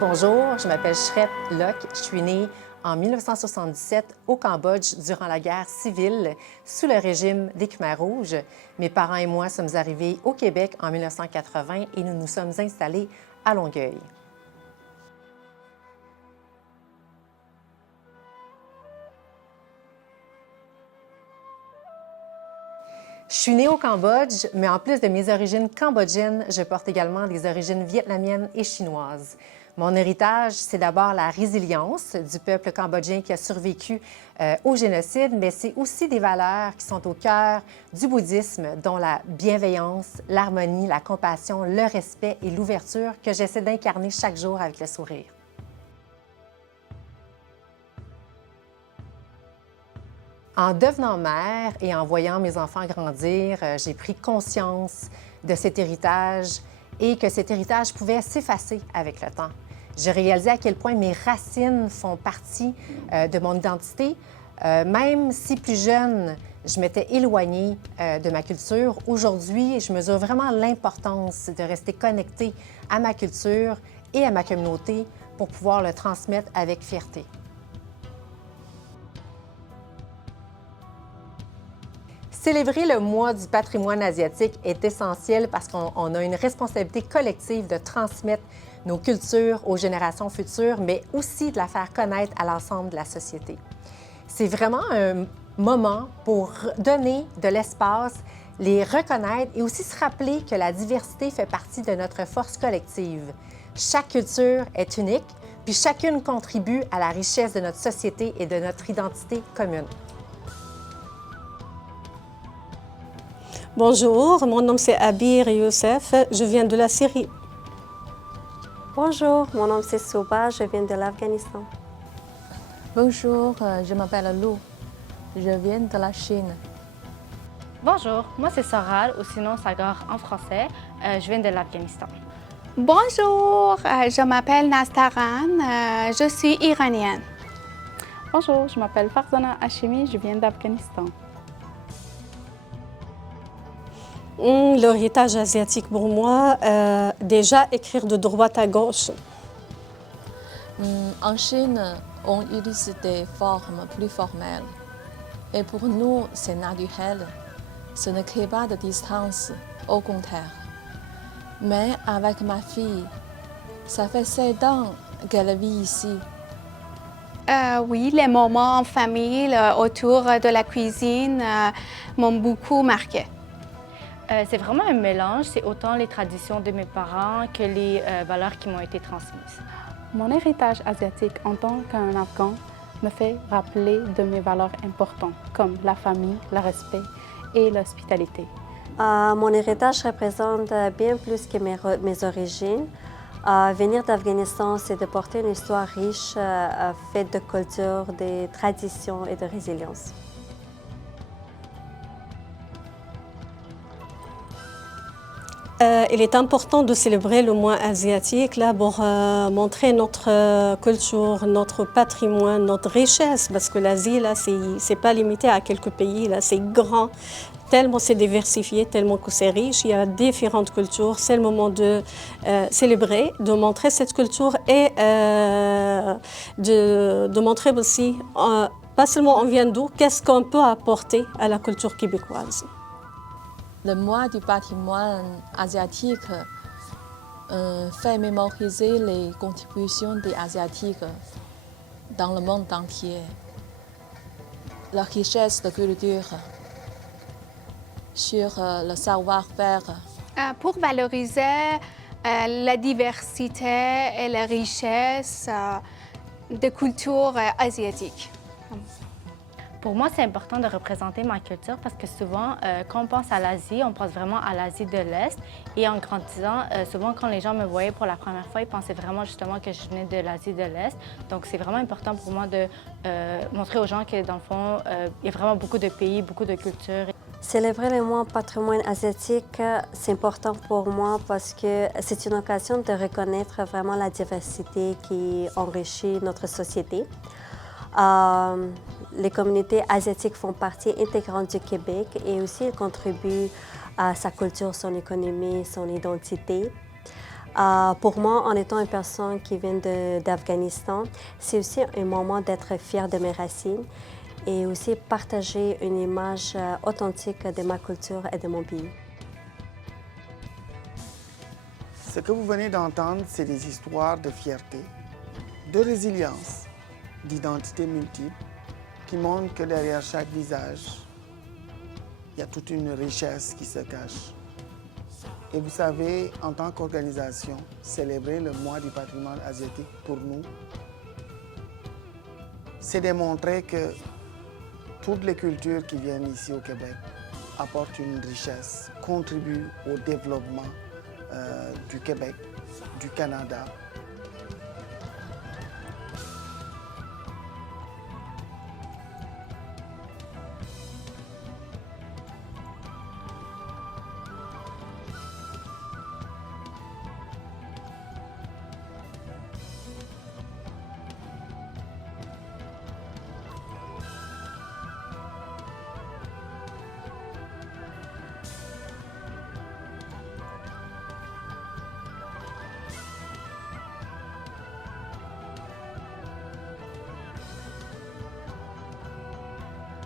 Bonjour, je m'appelle Shret Lok. Je suis née en 1977 au Cambodge durant la guerre civile sous le régime des Khmers rouges. Mes parents et moi sommes arrivés au Québec en 1980 et nous nous sommes installés à Longueuil. Je suis née au Cambodge, mais en plus de mes origines cambodgiennes, je porte également des origines vietnamiennes et chinoises. Mon héritage, c'est d'abord la résilience du peuple cambodgien qui a survécu au génocide, mais c'est aussi des valeurs qui sont au cœur du bouddhisme, dont la bienveillance, l'harmonie, la compassion, le respect et l'ouverture que j'essaie d'incarner chaque jour avec le sourire. En devenant mère et en voyant mes enfants grandir, j'ai pris conscience de cet héritage et que cet héritage pouvait s'effacer avec le temps. J'ai réalisé à quel point mes racines font partie de mon identité. Même si plus jeune, je m'étais éloignée de ma culture, aujourd'hui, je mesure vraiment l'importance de rester connectée à ma culture et à ma communauté pour pouvoir le transmettre avec fierté. Célébrer le mois du patrimoine asiatique est essentiel parce qu'on a une responsabilité collective de transmettre nos cultures aux générations futures, mais aussi de la faire connaître à l'ensemble de la société. C'est vraiment un moment pour donner de l'espace, les reconnaître et aussi se rappeler que la diversité fait partie de notre force collective. Chaque culture est unique, puis chacune contribue à la richesse de notre société et de notre identité commune. Bonjour, mon nom c'est Abir Youssef, je viens de la Syrie. Bonjour, mon nom c'est Souba, je viens de l'Afghanistan. Bonjour, je m'appelle Lou, je viens de la Chine. Bonjour, moi c'est Soral, ou sinon Sagar en français, je viens de l'Afghanistan. Bonjour, je m'appelle Nastaran, je suis iranienne. Bonjour, je m'appelle Farzana Hashimi, je viens d'Afghanistan. L'héritage asiatique pour moi, déjà écrire de droite à gauche. En Chine, on utilise des formes plus formelles. Et pour nous, c'est naturel. Ce ne crée pas de distance, au contraire. Mais avec ma fille, ça fait 7 ans qu'elle vit ici. Oui, les moments en famille autour de la cuisine m'ont beaucoup marqué. C'est vraiment un mélange, c'est autant les traditions de mes parents que les valeurs qui m'ont été transmises. Mon héritage asiatique en tant qu'un Afghan me fait rappeler de mes valeurs importantes, comme la famille, le respect et l'hospitalité. Mon héritage représente bien plus que mes origines. Venir d'Afghanistan, c'est de porter une histoire riche, faite de culture, de traditions et de résilience. Il est important de célébrer le mois asiatique là, pour montrer notre culture, notre patrimoine, notre richesse, parce que l'Asie, là, c'est pas limité à quelques pays, là, c'est grand, tellement c'est diversifié, tellement que c'est riche, il y a différentes cultures. C'est le moment de célébrer, de montrer cette culture et de montrer aussi, pas seulement on vient d'où, qu'est-ce qu'on peut apporter à la culture québécoise. Le mois du patrimoine asiatique fait mémoriser les contributions des Asiatiques dans le monde entier, leur richesse de culture, sur le savoir-faire. Pour valoriser la diversité et la richesse des cultures asiatiques. Pour moi, c'est important de représenter ma culture parce que souvent, quand on pense à l'Asie, on pense vraiment à l'Asie de l'Est. Et en grandissant, souvent, quand les gens me voyaient pour la première fois, ils pensaient vraiment justement que je venais de l'Asie de l'Est. Donc, c'est vraiment important pour moi de montrer aux gens que, dans le fond, il y a vraiment beaucoup de pays, beaucoup de cultures. Célébrer le mois patrimoine asiatique, c'est important pour moi parce que c'est une occasion de reconnaître vraiment la diversité qui enrichit notre société. Les communautés asiatiques font partie intégrante du Québec et aussi elles contribuent à sa culture, son économie, son identité. Pour moi, en étant une personne qui vient d'Afghanistan, c'est aussi un moment d'être fière de mes racines et aussi partager une image authentique de ma culture et de mon pays. Ce que vous venez d'entendre, c'est des histoires de fierté, de résilience, d'identité multiple, qui montrent que derrière chaque visage, il y a toute une richesse qui se cache. Et vous savez, en tant qu'organisation, célébrer le mois du patrimoine asiatique pour nous, c'est démontrer que toutes les cultures qui viennent ici au Québec apportent une richesse, contribuent au développement du Québec, du Canada